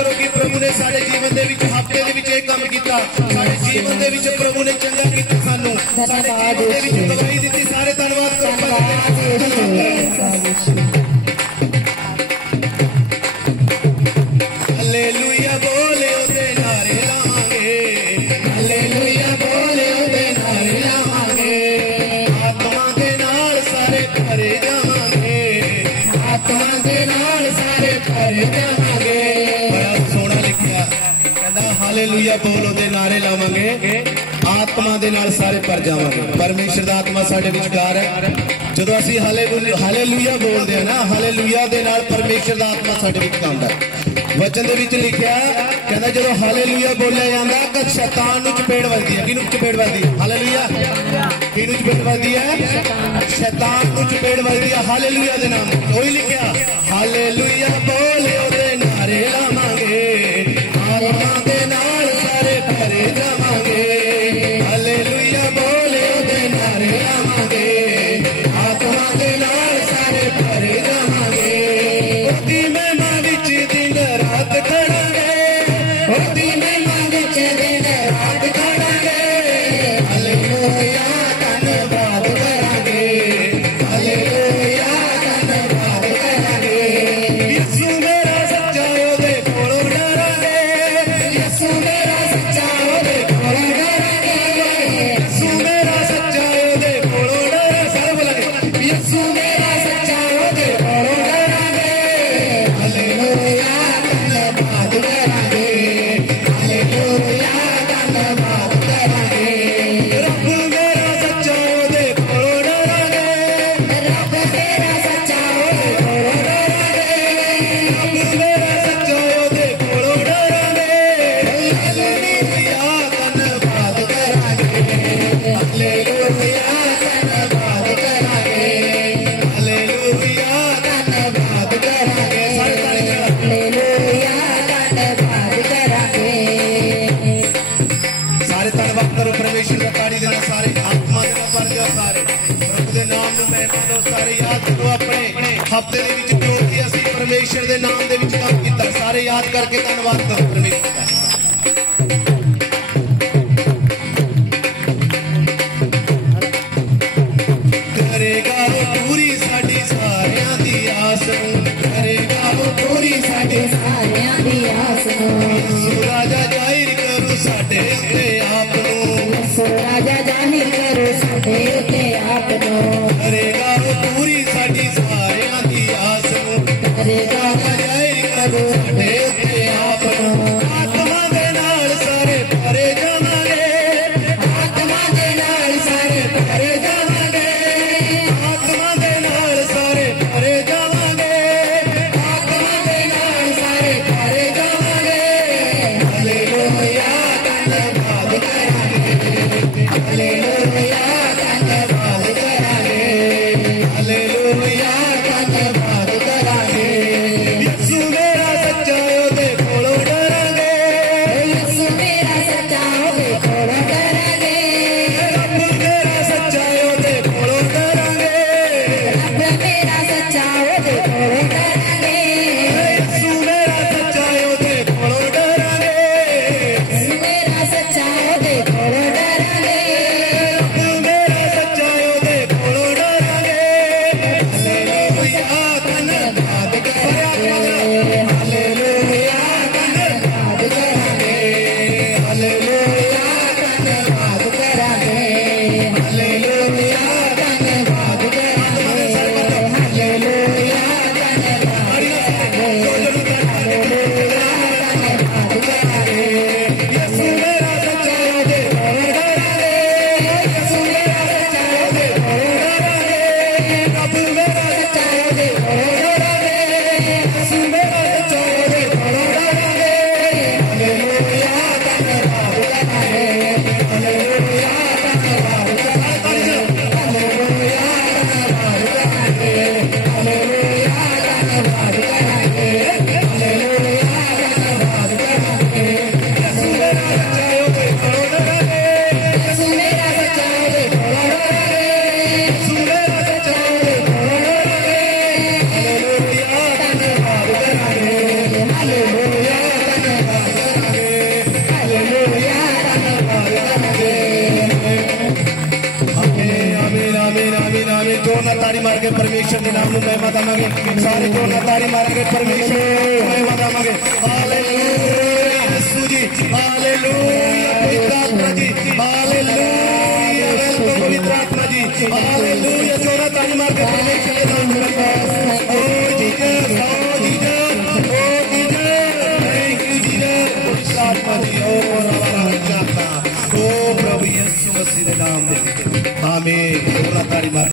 करो कि प्रभु ने साडे जीवन दे विच हफ्ते दे विच इह काम कीता, साडे जीवन दे विच प्रभु ने चंगा कीता, सानू साडे जीवन दे विच गवाही दित्ती। सारे धन्नवाद करो। हालेलुया बोले ओदे नारे लावांगे, हालेलुया बोले ओदे नारे लावांगे, आत्मा दे नाल सारे भरे जावांगे, आत्मा दे नाल सारे भरे जावांगे। बड़ा सोहना लिखिया, कहंदा हालेलुया बोलो दे नारे लावांगे, आत्मा दे नाल सारे भर जावांगे। परमेश्वर दा आत्मा साडे विचकार है। जदों असीं हालेलुया बोलदे हैं ना, हालेलुया दे नाल परमेश्वर दा आत्मा साडे विच आउंदा है। वचन दे विच लिखिया, कहंदा जदों हालेलुया बोलिया जांदा तां शैतान नूं चपेड़ वजदी है। किहनूं चपेड़ वजदी है? हालेलुया। किहनूं चपेड़ वजदी है? शैतान नूं चपेड़ वजदी है हालेलुया दे नाम। ओही लिखिया, हालेलुया बोले ओदे नारे लावांगे, आत्मा दे नाल सारे भरे जावांगे, हालेलुया बोले ओदे नारे लावांगे, आत्मा दे नाल सारे भरे जावांगे। ओदी महिमा विच दिन रात खड़ांगे, ओदी महिमा विच दिन रात खड़ांगे, हालेलुया धन्नवाद करांगे, हालेलुया धन्नवाद करांगे। यीशु मेरा सच्चा ओदे कोलों डरांगे, यीशु मेरा सच्चा ओदे कोलों डरांगे, यीशु मेरा सच्चा ओदे कोलों डरांगे। सारे बोलांगे, यीशु मेरा सच्चा ओदे कोलों डरांगे, हालेलुया धन्नवाद करांगे, हालेलुया धन्नवाद करांगे। रब मेरा सच्चा ओदे कोलों डरांगे, रब मेरा सच्चा ओदे कोलों डरांगे, रब मेरा सच्चा ओदे कोलों डरांगे, हालेलुया धन्नवाद करांगे, हालेलुया धन्नवाद करांगे, हालेलुया धन्नवाद करांगे। सारे ताली करो, हालेलुया धन्नवाद करांगे। सारे धन्नवाद करो परमेश्वर का ताड़ी देना। सारे आत्मा दे नाल भर जाओ, सारे प्रभु दे नाम नूं महिमा दो। सारे याद करो अपने हफ्ते दे विच जो कि असीं परमेश्वर दे नाम दे विच काम कीता, सारे याद करके धन्नवाद करो परमेश्वर का। करेगा वो पूरी साडी सारियां दी आस नूं, करेगा वो पूरी साडी सारियां दी आस नूं, यीशु राजा जाहिर करू साडे उत्ते आप नूं, यीशु राजा जाहिर करो साडे उत्ते आप नूं, करेगा वो पूरी साडी सारियां दी आस नूं, करेगा जाहिर करू साडे उत्ते आप नूं। आत्मा तारी मार के परमेश्वर के नाम में महिमा दमागे सारे जोर ना तारी मार के परमेश्वर को महिमा दमागे हालेलुया यीशु जी हालेलुया पवित्र आत्मा जी हालेलुया पवित्र आत्मा जी हालेलुया जोर ना तारी मार के परमेश्वर के नाम में ओ जीसस थैंक यू जीसस पवित्र आत्मा जी ओ प्रभु यीशु मसीह के नाम में आमीन। जोर ना तारी मार